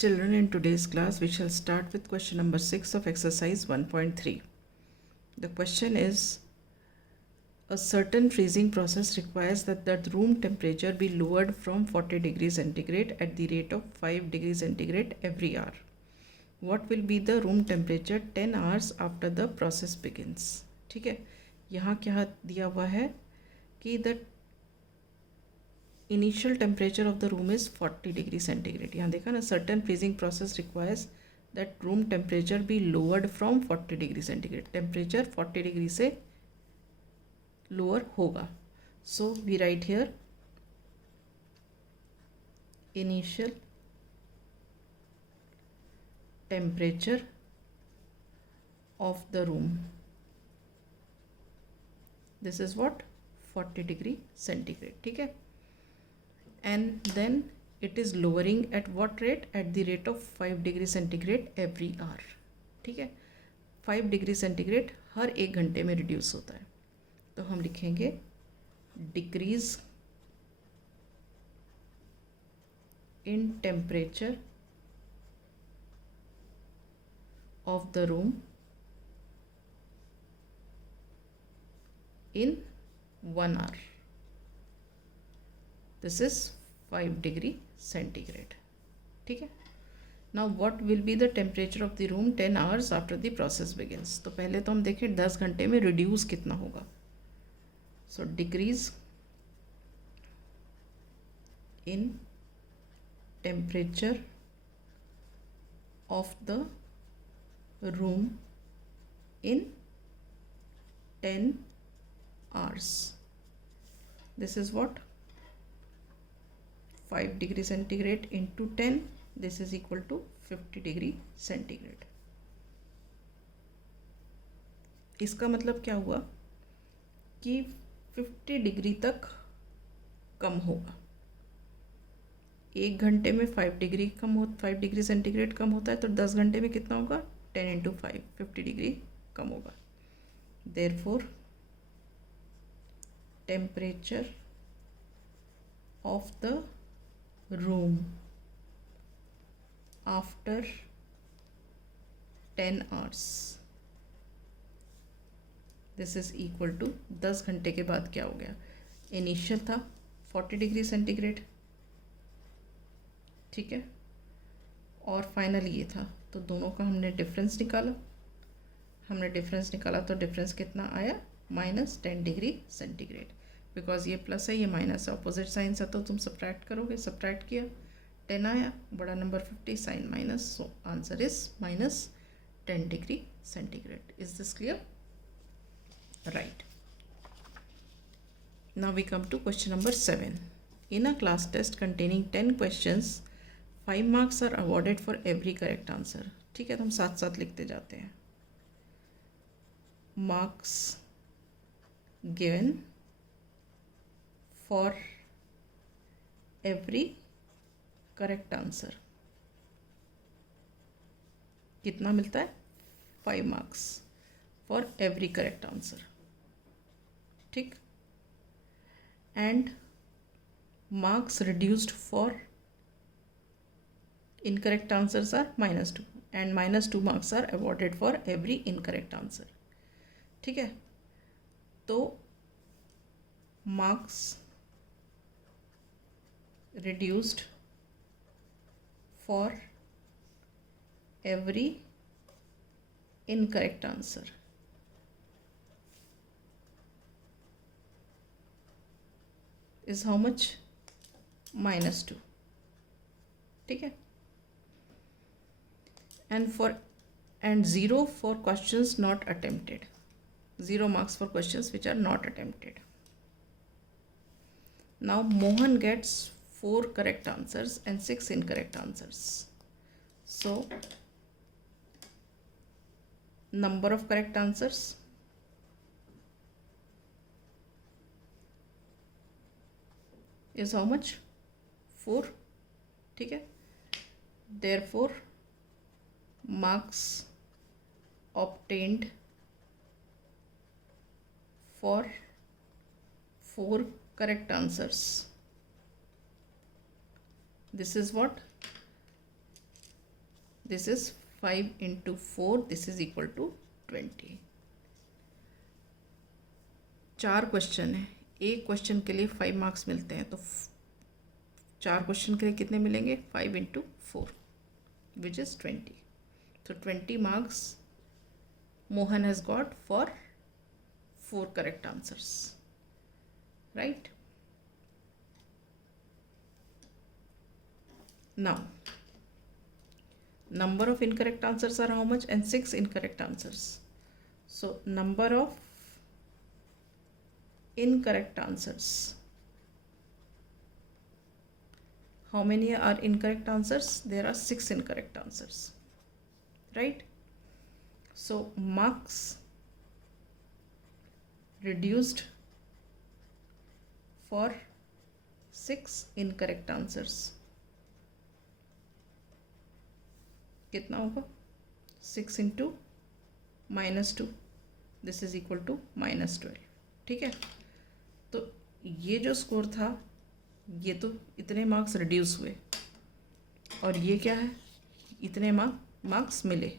Children, in today's class, we shall start with question number 6 of exercise 1.3. The question is, a certain freezing process requires that the room temperature be lowered from 40 degrees centigrade at the rate of 5 degrees centigrade every hour. What will be the room temperature 10 hours after the process begins? ठीक है, यहाँ क्या दिया हुआ है कि the initial temperature of the room is 40 degree centigrade. यहाँ देखा ना, certain freezing process requires that room temperature be lowered from 40 degree centigrade. Temperature 40 degree से lower होगा. So we write here initial temperature of the room. This is what? 40 degree centigrade. ठीक है. And then it is lowering at what rate? At the rate of 5 degree centigrade every hour. ठीक है, 5 degree centigrade हर 1 घंटे में reduce होता है. तो हम लिखेंगे decrease in temperature of the room in 1 hour. This is 5 degree centigrade. ठीक है. Now what will be the temperature of the room 10 hours after the process begins? तो पहले तो हम देखें 10 घंटे में रिड्यूस कितना होगा. So decrease in temperature of the room in 10 hours. This is what? 5 degree centigrade into 10. This is equal to 50 degree centigrade. इसका मतलब क्या हुआ कि 50 डिग्री तक कम होगा. 1 घंटे में 5 डिग्री सेंटीग्रेड कम होता है, तो 10 घंटे में कितना होगा? 10 into 5, 50 डिग्री कम होगा. Therefore temperature of the room after 10 hours, this is equal to 10 घंटे के बाद क्या हो गया? इनिशियल था 40 डिग्री सेंटीग्रेड, ठीक है, और फाइनल ये था. तो दोनों का हमने डिफरेंस निकाला. तो डिफरेंस कितना आया? -10 डिग्री सेंटीग्रेड. बिकॉज ये प्लस है, ये माइनस है, अपोजिट साइन है, तो तुम सब्ट्रैक्ट करोगे. सब्ट्रैक्ट किया, 10 आया, बड़ा number 50, sign minus. So answer is -10 degree centigrade. Is this clear? Right. Now we come to question number 7. In a class test containing 10 questions 5 marks are awarded for every correct answer. ठीक है, तो हम साथ साथ लिखते जाते हैं. Marks given for every correct answer. कितना मिलता है? 5 marks for every correct answer. ठीक. And marks reduced for incorrect answers are -2, and -2 marks are awarded for every incorrect answer. ठीक है. तो marks reduced for every incorrect answer is how much? -2. ठीक है. And 0 for questions not attempted. 0 marks for questions which are not attempted. Now Mohan gets 4 correct answers and 6 incorrect answers. So number of correct answers is how much? 4. ठीक है. Therefore marks obtained for 4 correct answers. This is what? This is 5 into 4. This is equal to 20. 4 question है, एक question के लिए 5 marks मिलते हैं, तो 4 question के लिए कितने मिलेंगे? 5 into 4 which is 20. So 20 marks Mohan has got for 4 correct answers, right? Now number of incorrect answers are how much? And 6 incorrect answers. So number of incorrect answers, how many are incorrect answers? There are 6 incorrect answers, right? So marks reduced for 6 incorrect answers. कितना होगा? 6 into -2, this is equal to -12. ठीक है, तो ये जो score था, ये तो इतने मार्क्स रिड्यूस हुए, और ये क्या है? इतने मार्क्स मिले.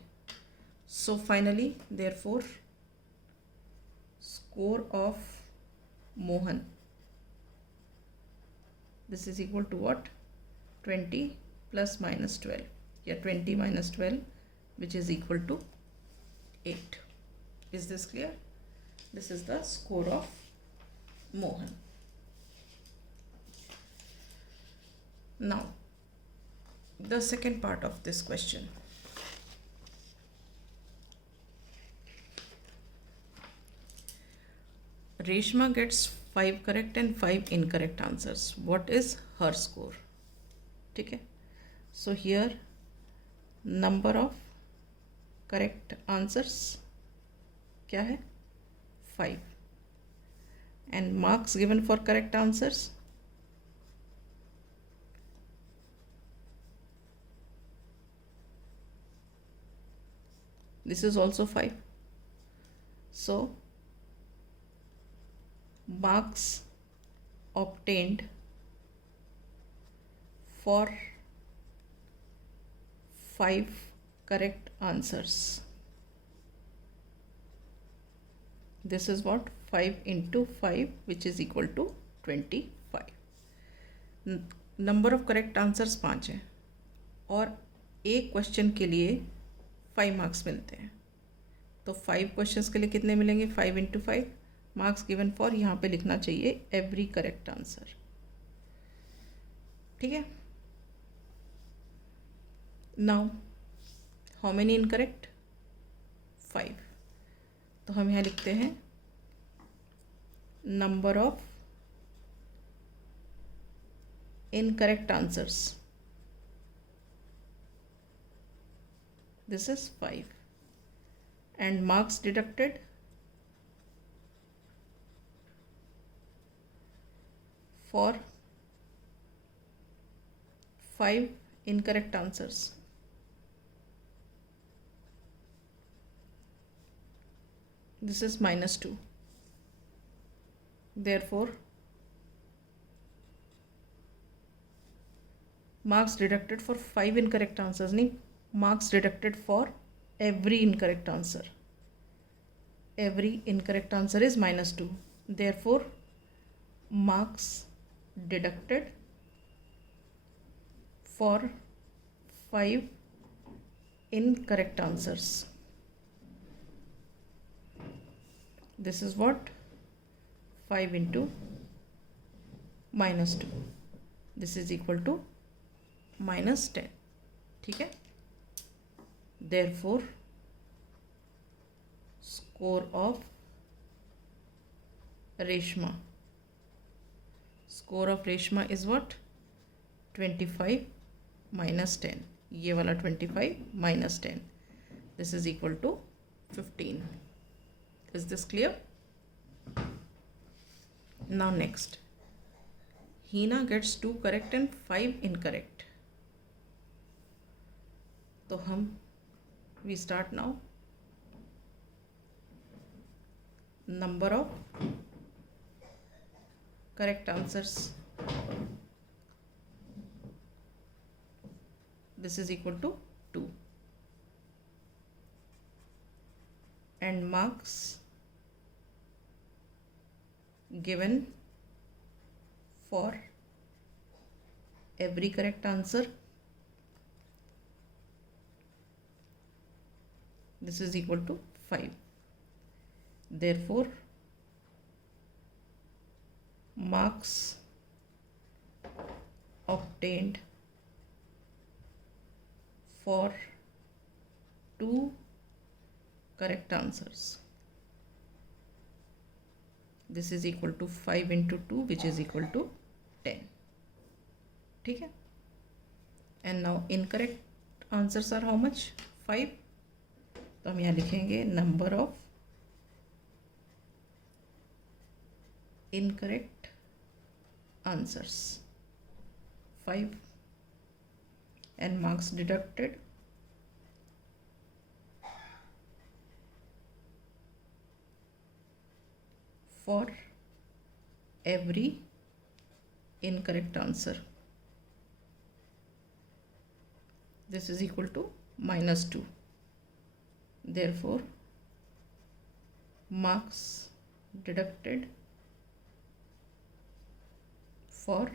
So finally therefore score of Mohan, this is equal to what? 20 plus -12, या 20 minus 12, which is equal to 8. Is this clear? This is the score of Mohan. Now the second part of this question. Reshma gets 5 correct and 5 incorrect answers. What is her score? ठीक है, so here number of correct answers क्या है? 5. And marks given for correct answers, this is also 5. So marks obtained for 5 correct answers, this is what? 5 into 5, which is equal to 25. Number of correct answers 5 हैं, और एक question के लिए 5 marks मिलते हैं, तो 5 क्वेश्चंस के लिए कितने मिलेंगे? 5 into 5. मार्क्स गिवन फॉर, यहाँ पे लिखना चाहिए एवरी करेक्ट आंसर. ठीक है, नाउ हाउ मेनी इनकरेक्ट? 5. तो हम यहाँ लिखते हैं number of incorrect answers, this is 5, and marks deducted for 5 incorrect answers, this is -2. Therefore marks deducted for 5 incorrect answers, नहीं, marks deducted for every incorrect answer. Every incorrect answer is -2. Therefore marks deducted for 5 incorrect answers, this is what? 5 into -2, this is equal to -10. ठीक है, therefore score of Reshma, score of Reshma is what? 25 minus 10, ये वाला 25 minus 10, this is equal to 15. Is this clear? Now next, Hina gets 2 correct and 5 incorrect. तो हम we start now. Number of correct answers, this is equal to 2. marks given for every correct answer. This is equal to 5. Therefore, marks obtained for 2 correct answers. This is equal to 5 into 2, which is equal to 10. ठीक है? And now incorrect answers are how much? 5. तो हम यहाँ लिखेंगे number of incorrect answers 5 and marks deducted for every incorrect answer. This is equal to -2. Therefore, marks deducted for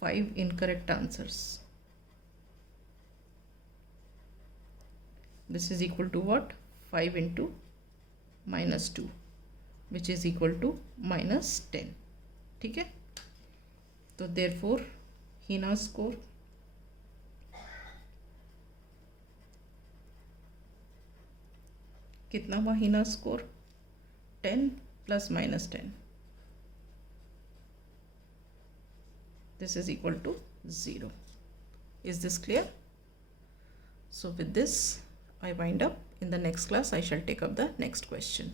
5 incorrect answers. This is equal to what? 5 into -2, which is equal to -10. ठीक है? तो therefore Hina score कितना हुआ? Hina score 10 plus -10. This is equal to 0. Is this clear? So with this I wind up. In the next class I shall take up the next question.